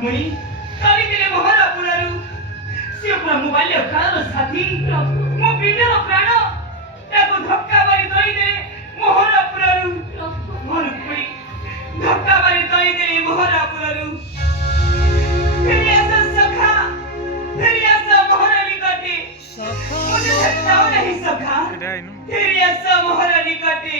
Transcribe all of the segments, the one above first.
ରୁକ୍ମଣୀ କରିଥିଲେ ମୋହର ପୁରାରୁ ସେ ମୋ ବାଲ୍ୟ କାଳର ସାଥୀ ମୋ ପ୍ରିୟର ପ୍ରାଣ ତାକୁ ଧକ୍କା ମାରି ଦଳିଦେଲେ ମୋହର ପୁରାରୁ ମୋ ରୁକ୍ମଣୀ ଧକ୍କା ମାରି ଦଳିଦେଲେ ମୋହର ପୁରାରୁ ଫେରି ଆସ ସଖା ଫେରି ଆସ ମୋହର ନିକଟେ मुझे छटाओ नहीं सखा तेरी ऐसा मोहरा निकटे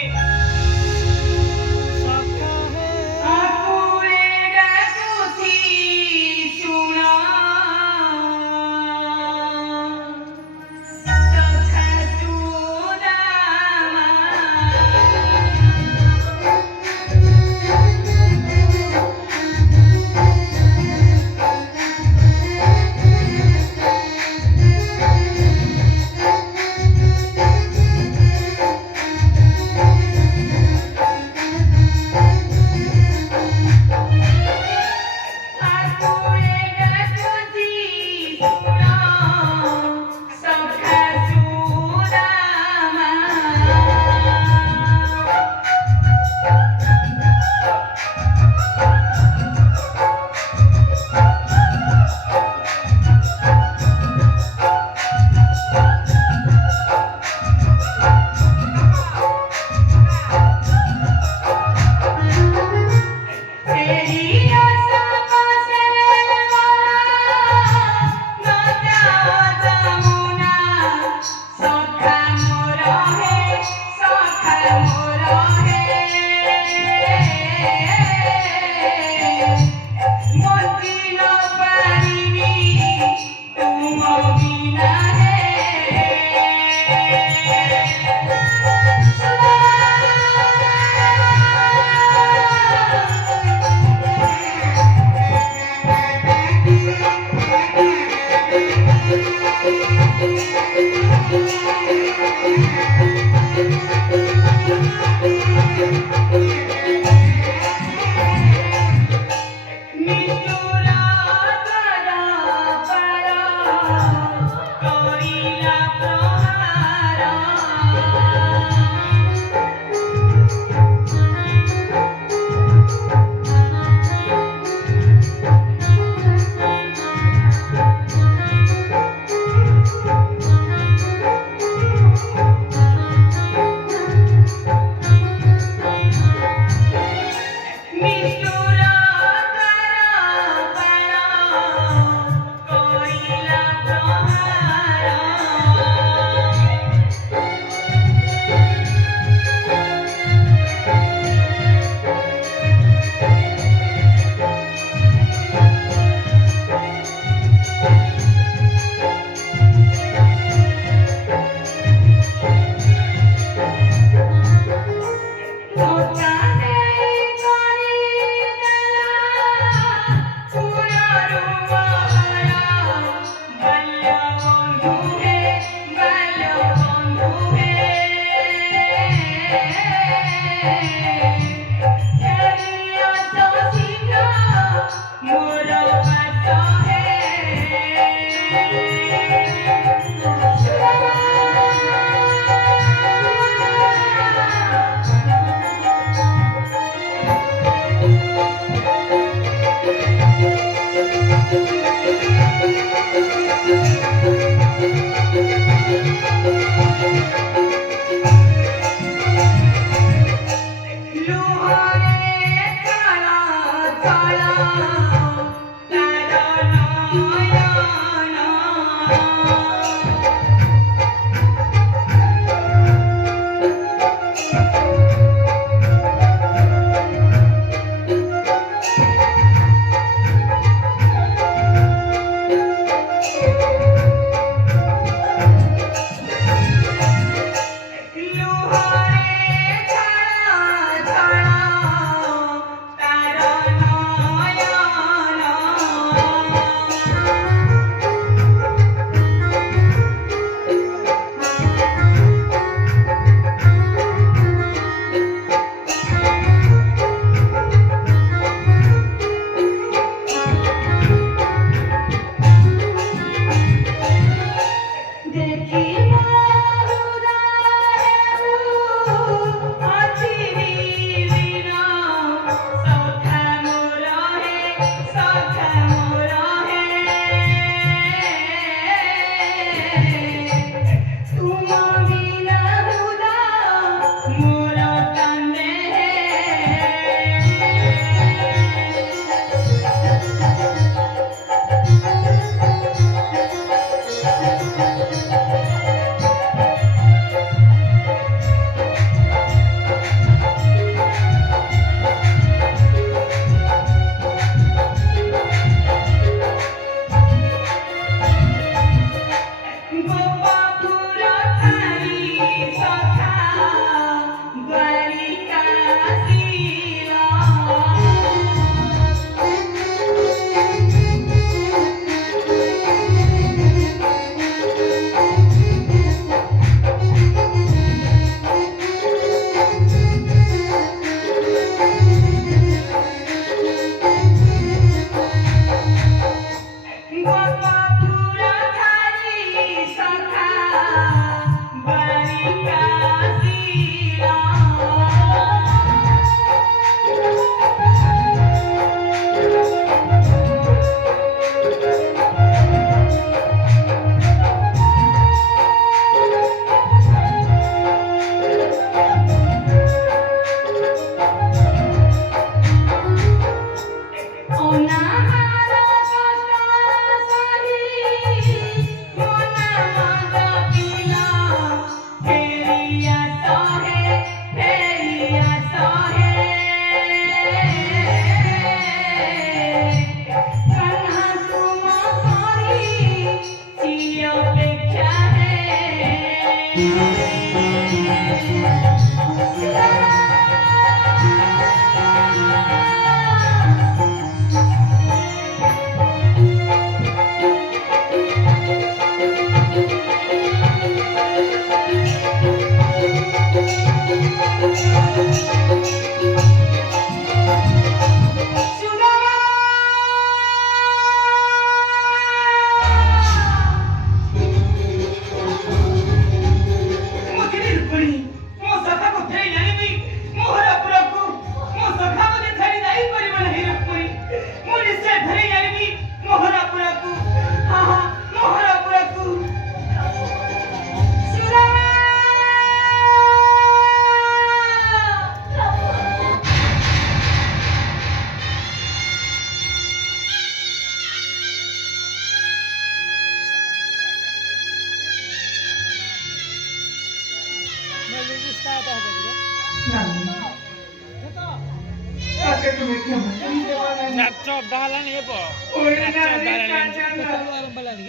ତାକେ ତୁମେ କ୍ଷମା କରିଦେବ ନାନୀ। ନାଚ ବାହାରିଲାଣି ହେବ ଓରେ ନାଚ ନାନୀ ବାହାରିଲାଣି କାଚନ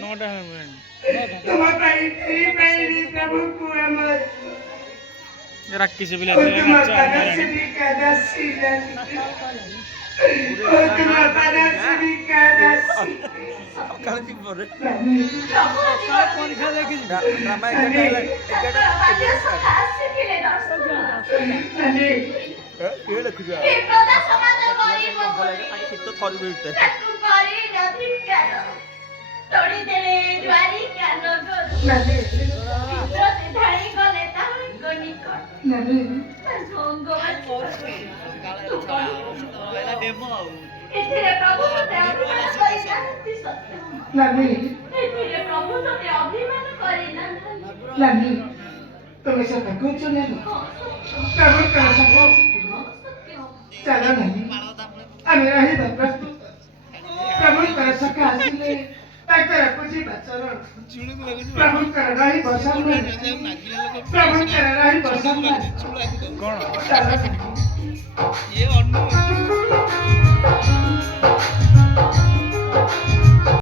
9ଟା ହେଲାଣି ତୁମ ପାଇଁ ଫେରି ପାଇଲି ପ୍ରଭୁକୁ ଆମର ରାକ୍ଷୀ ସେ ପିଲା ଓ ତୁମ ନାଚ ପାଦ ବାହାରିଲାଣି ସେବିକା ଦାସୀ ନାନୀ ଓ ତୁମ ପାଦ ସେବିକା ଦାସୀ ସକାଳେ ଯିବ ରେ ନାନୀ ପରୀକ୍ଷା ଦେଖିଛୁ ଡ୍ରାମା ନାନୀ ନାନୀ କିଏ ଲେଖୁଛ ଶୀତ ଥରି ଭିତରେ ନାନୀ ନାନୀ ଡେମୋ ଆଉ ଏଥିରେ ପ୍ରଭୁ ମୋତେ ଅଭିମାନ କରିନାହାନ୍ତି ସତ୍ୟ। ନାନୀ ଏଥିରେ ପ୍ରଭୁ ମୋତେ ଅଭିମାନ କରିନାହାନ୍ତି। ନାନୀ ତୁମେ ସତ କହୁଛ ନାନୀ ପ୍ରଭୁଙ୍କର ସତ ଚାଲ ନାନୀ ଆମେ ରହିବା ପ୍ରସ୍ତୁତ ପ୍ରଭୁଙ୍କର ସଖା ଆସିଲେ ତାଙ୍କର ପୂଜିବା ଚରଣ ପ୍ରଭୁଙ୍କର ରହିବ ସମ୍ମାନ ପ୍ରଭୁଙ୍କର ରହିବ ସମ୍ମାନ କଣ ଚାଲ ନାନୀ ଇଏ ଅନୁ